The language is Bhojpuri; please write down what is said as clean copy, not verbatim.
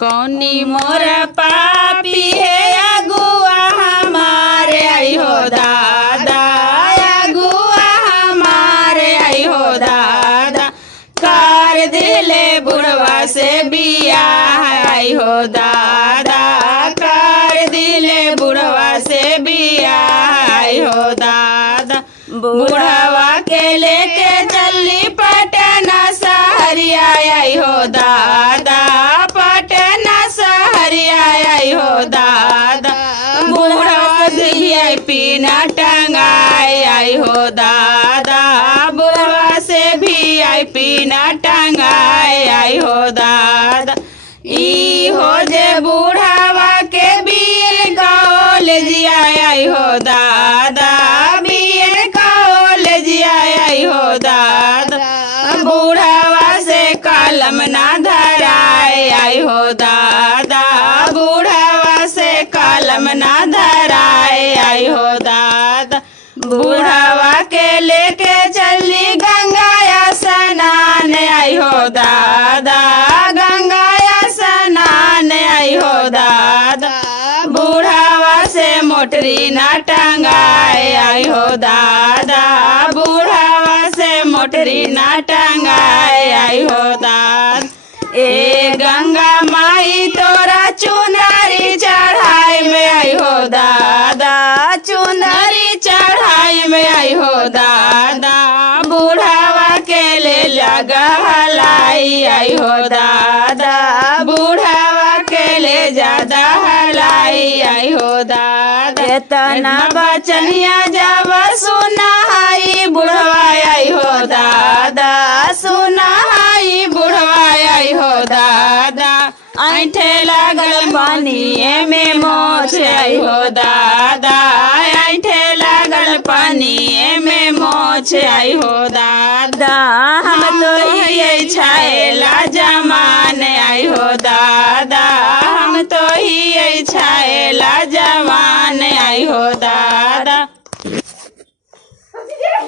कौनी मोर पापी है अगुआ हमारे आई हो दादा, अगुआ हमारे आई हो दादा, कर दिले बुढ़वा से बियाह आई हो दादा, कर दिले बुढ़वा से बियाह आई हो दादा। बुढ़वा के लेके चली पटना सहरिया आई हो दादा, पटना सहरिया आई हो दादा, बुढ़वा VIP न टंगाए आई हो दादा, बुढ़वा से VIP न टंगाए आई हो दादा। ई हो जे बुढ़ावा के बीर कॉलेजिया आई हो दादा, बीर कॉलेजिया आई हो दादा, बुढ़ावा से कलम ना धराए आई हो दादा, बुढ़ावा से कलम ना धराए आई हो दादा। बुढ़ावा के लेके चली गंगाया स्नान आई हो दादा, गंगाया स्नान आई हो दादा, बुढ़ावा से मोटरी ना टंगाए आई हो दादा, बुढ़ावा से मोटरी ना टंगाए आई हो दादा। ए गंगा माई तोरा चुनरी चढ़ाई में आई हो दादा, चुनरी चढ़ाई में आई हो दादा, बुढ़ावा के ले लगा हलाई आई हो दादा, बुढ़ावा के ले ज्यादा हलाई आई हो दादा। इतना बचनिया जब सुनाई बुढ़वा आई हो दादा, सुनाई बुढ़वा आई हो दादा, ऐठे लागल पानी में मोछ आई हो दादा, ऐठे लागल पानी में मोछ आई हो दादा, हम तो ही छाएला जमान आई हो दादा, हम तो ही छा